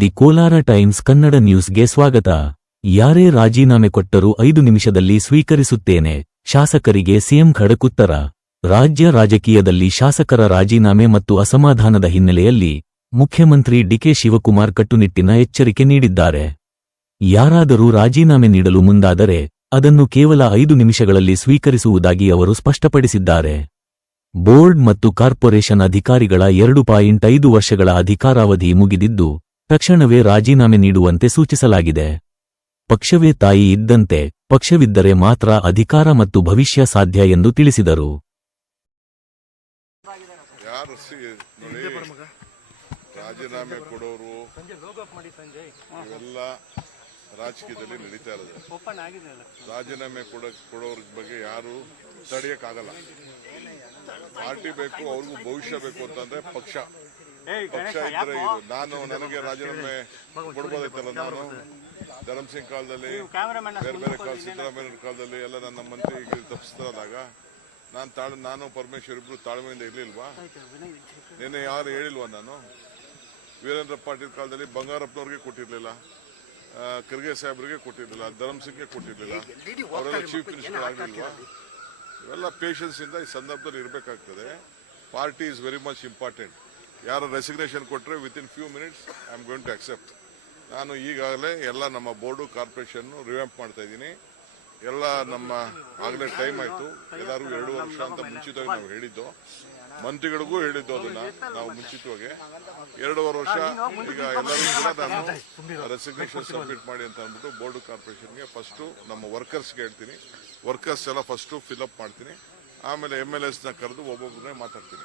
The Kolar times Kannada ನ್ಯೂಸ್ಗೆ ಸ್ವಾಗತ. ಯಾರೇ ರಾಜೀನಾಮೆ ಕೊಟ್ಟರೂ 5 ನಿಮಿಷದಲ್ಲಿ ಸ್ವೀಕರಿಸುತ್ತೇನೆ, ಶಾಸಕರಿಗೆ ಸಿಎಂ ಖಡಕ್. ರಾಜ್ಯ ರಾಜಕೀಯದಲ್ಲಿ ಶಾಸಕರ ರಾಜೀನಾಮೆ ಮತ್ತು ಅಸಮಾಧಾನದ ಹಿನ್ನೆಲೆಯಲ್ಲಿ ಮುಖ್ಯಮಂತ್ರಿ ಡಿಕೆ ಶಿವಕುಮಾರ್ ಕಟ್ಟುನಿಟ್ಟಿನ ಎಚ್ಚರಿಕೆ ನೀಡಿದ್ದಾರೆ. ಯಾರಾದರೂ ರಾಜೀನಾಮೆ ನೀಡಲು ಮುಂದಾದರೆ ಅದನ್ನು ಕೇವಲ 5 ನಿಮಿಷಗಳಲ್ಲಿ ಸ್ವೀಕರಿಸುವುದಾಗಿ ಅವರು ಸ್ಪಷ್ಟಪಡಿಸಿದ್ದಾರೆ. ಬೋರ್ಡ್ ಮತ್ತು ಕಾರ್ಪೊರೇಷನ್ ಅಧಿಕಾರಿಗಳ 2.5 ವರ್ಷಗಳ ಅಧಿಕಾರಾವಧಿ ಮುಗಿದಿದ್ದು, ತಕ್ಷಣವೇ ರಾಜೀನಾಮೆ ನೀಡುವಂತೆ ಸೂಚಿಸಲಾಗಿದೆ. ಪಕ್ಷವೇ ತಾಯಿ ಇದ್ದಂತೆ, ಪಕ್ಷವಿದ್ದರೆ ಮಾತ್ರ ಅಧಿಕಾರ ಮತ್ತು ಭವಿಷ್ಯ ಸಾಧ್ಯ ಎಂದು ತಿಳಿಸಿದರು. ರಾಜೀನಾಮೆ ಕೊಡೋರು ಇವೆಲ್ಲ ರಾಜಕೀಯದಲ್ಲಿ ನಡೀತಾ ಇರೋದು. ರಾಜೀನಾಮೆ ಕೊಡೋರ ಬಗ್ಗೆ ಯಾರು ತಡೆಯಕ್ಕಾಗಲ್ಲ. ಪಾರ್ಟಿ ಬೇಕು, ಅವ್ರಿಗೂ ಭವಿಷ್ಯ ಬೇಕು ಅಂತಂದ್ರೆ ಪಕ್ಷ ಇದ್ರೆ ನನಗೆ ರಾಜೀನಾಮೆ ಕೊಡ್ಬೋದೈತಲ್ಲ. ನಾನು ಧರ್ಮಸಿಂಗ್ ಕಾಲದಲ್ಲಿ, ಬೇರೆ ಬೇರೆ ಕಾಲ, ಸಿದ್ದರಾಮಯ್ಯ ಕಾಲದಲ್ಲಿ ಎಲ್ಲ ನನ್ನ ಮಂತ್ರಿ ತಪ್ಪಿಸ್ತಾರಾದಾಗ ನಾನು ಪರಮೇಶ್ವರ್ ಇಬ್ರು ತಾಳ್ಮೆಯಿಂದ ಇರ್ಲಿಲ್ವಾ? ನಿನ್ನೆ ಯಾರು ಹೇಳಿಲ್ವಾ? ನಾನು ವೀರೇಂದ್ರ ಪಾಟೀಲ್ ಕಾಲದಲ್ಲಿ ಬಂಗಾರಪ್ಪನವ್ರಿಗೆ ಕೊಟ್ಟಿರ್ಲಿಲ್ಲ, ಖರ್ಗೆ ಸಾಹೇಬ್ರಿಗೆ ಕೊಟ್ಟಿರ್ಲಿಲ್ಲ, ಧರ್ಮಸಿಂಗ್ಗೆ ಕೊಟ್ಟಿರ್ಲಿಲ್ಲ, ಅವರೆಲ್ಲ ಚೀಫ್ ಮಿನಿಸ್ಟರ್ ಆಗಲಿಲ್ವಾ? ಇವೆಲ್ಲ ಪೇಷನ್ಸ್ ಇಂದ ಈ ಸಂದರ್ಭದಲ್ಲಿ ಇರಬೇಕಾಗ್ತದೆ. Party is very much important. ಯಾರು ರೆಸಿಗ್ನೇಷನ್ ಕೊಟ್ಟರೆ within few minutes I am going to accept. ನಾನು ಈಗಾಗಲೇ ಎಲ್ಲ ನಮ್ಮ ಬೋರ್ಡು ಕಾರ್ಪೊರೇಷನ್ ರಿವ್ಯಾಂಪ್ ಮಾಡ್ತಾ ಇದ್ದೀನಿ. ಎಲ್ಲ ನಮ್ಮ ಆಗಲೇ ಟೈಮ್ ಆಯಿತು. ಎಲ್ಲರೂ 2 ವರ್ಷ ಅಂತ ಮುಂಚಿತವಾಗಿ ನಾವು ಹೇಳಿದ್ದು, ಮಂತ್ರಿಗಳಿಗೂ ಹೇಳಿದ್ದು ಅದನ್ನ ನಾವು ಮುಂಚಿತವಾಗಿ 2.5 ವರ್ಷ. ಈಗ ಎಲ್ಲರೂ ಕೂಡ ನಾನು ರೆಸಿಗ್ನೇಷನ್ ಸಬ್ಮಿಟ್ ಮಾಡಿ ಅಂತ ಅಂದ್ಬಿಟ್ಟು ಬೋರ್ಡ್ ಕಾರ್ಪೊರೇಷನ್ಗೆ ಫಸ್ಟು ನಮ್ಮ ವರ್ಕರ್ಸ್ಗೆ ಹೇಳ್ತೀನಿ. ವರ್ಕರ್ಸ್ ಎಲ್ಲ ಫಸ್ಟು ಫಿಲ್ಅಪ್ ಮಾಡ್ತೀನಿ, ಆಮೇಲೆ MLAs ನ ಕರೆದು ಒಬ್ಬೊಬ್ಬರನ್ನೇ ಮಾತಾಡ್ತೀನಿ.